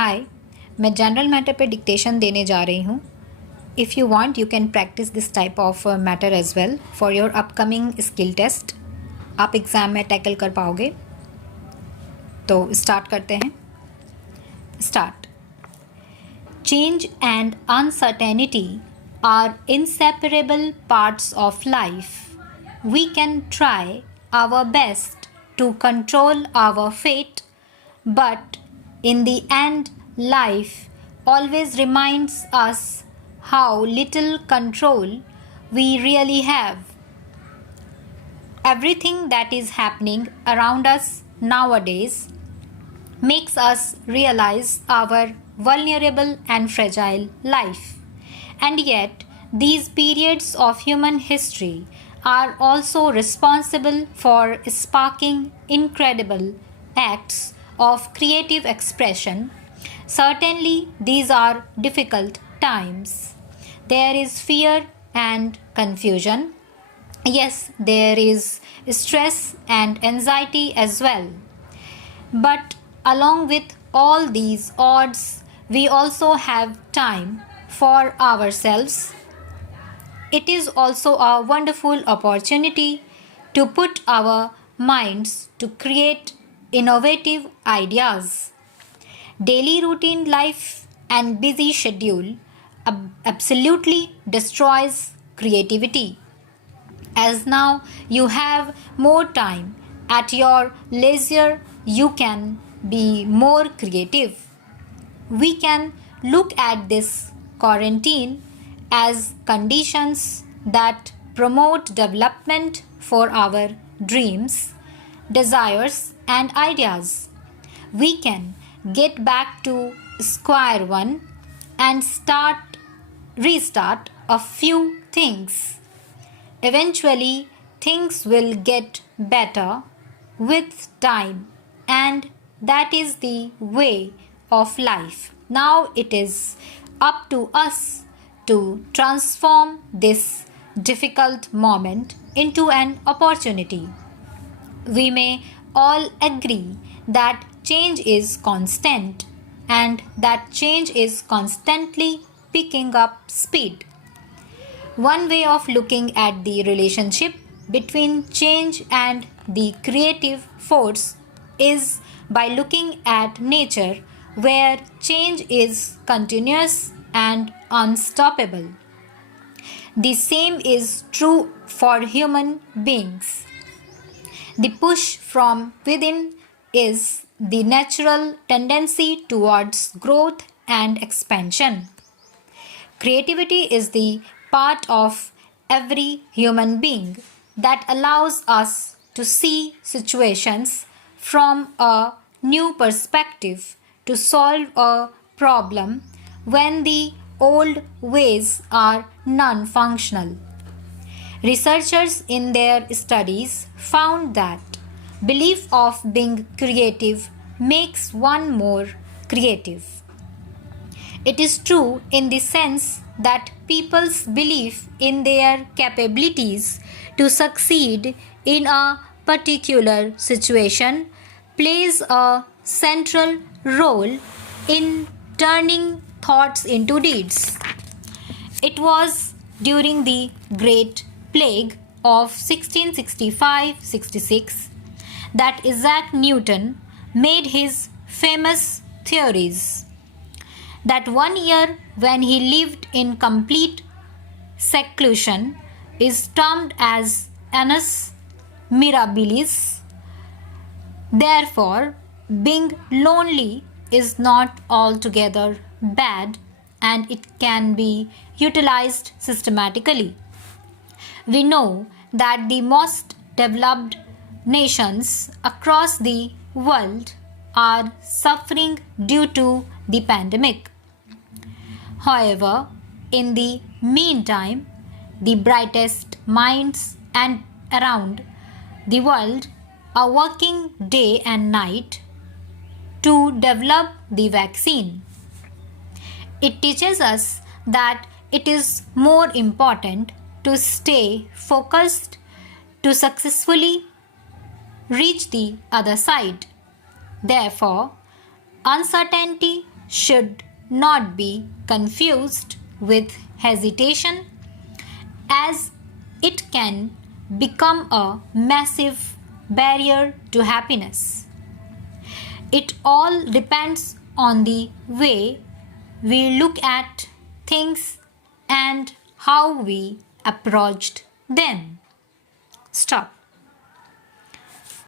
हाय, मैं general matter पे dictation देने जा रही हूँ. If you want you can practice this type of matter as well for your upcoming skill test. आप एग्ज़ाम में टैकल कर पाओगे. तो स्टार्ट करते हैं. Start. Change and uncertainty are inseparable parts of life. We can try our best to control our fate, but in the end, life always reminds us how little control we really have. Everything that is happening around us nowadays makes us realize our vulnerable and fragile life. And yet, these periods of human history are also responsible for sparking incredible acts of creative expression. Certainly, these are difficult times. There is fear and confusion. Yes, there is stress and anxiety as well. But along with all these odds, we also have time for ourselves. It is also a wonderful opportunity to put our minds to create innovative ideas. Daily routine life and busy schedule absolutely destroys creativity. As now you have more time at your leisure, you can be more creative. We can look at this quarantine as conditions that promote development for our dreams, desires, and ideas. We can get back to square one and restart a few things. Eventually, things will get better with time, and that is the way of life. Now it is up to us to transform this difficult moment into an opportunity. We may all agree that change is constant and that change is constantly picking up speed. One way of looking at the relationship between change and the creative force is by looking at nature, where change is continuous and unstoppable. The same is true for human beings. The push from within is the natural tendency towards growth and expansion. Creativity is the part of every human being that allows us to see situations from a new perspective, to solve a problem when the old ways are non-functional. Researchers in their studies found that belief of being creative makes one more creative. It is true in the sense that people's belief in their capabilities to succeed in a particular situation plays a central role in turning thoughts into deeds. It was during the Great Plague of 1665-66 that Isaac Newton made his famous theories. That one year when he lived in complete seclusion is termed as annus mirabilis. Therefore, being lonely is not altogether bad, and it can be utilized systematically. We know that the most developed nations across the world are suffering due to the pandemic. However, in the meantime, the brightest minds and around the world are working day and night to develop the vaccine. It teaches us that it is more important to stay focused to successfully reach the other side. Therefore, uncertainty should not be confused with hesitation, as it can become a massive barrier to happiness. It all depends on the way we look at things and how we approached them. Stop.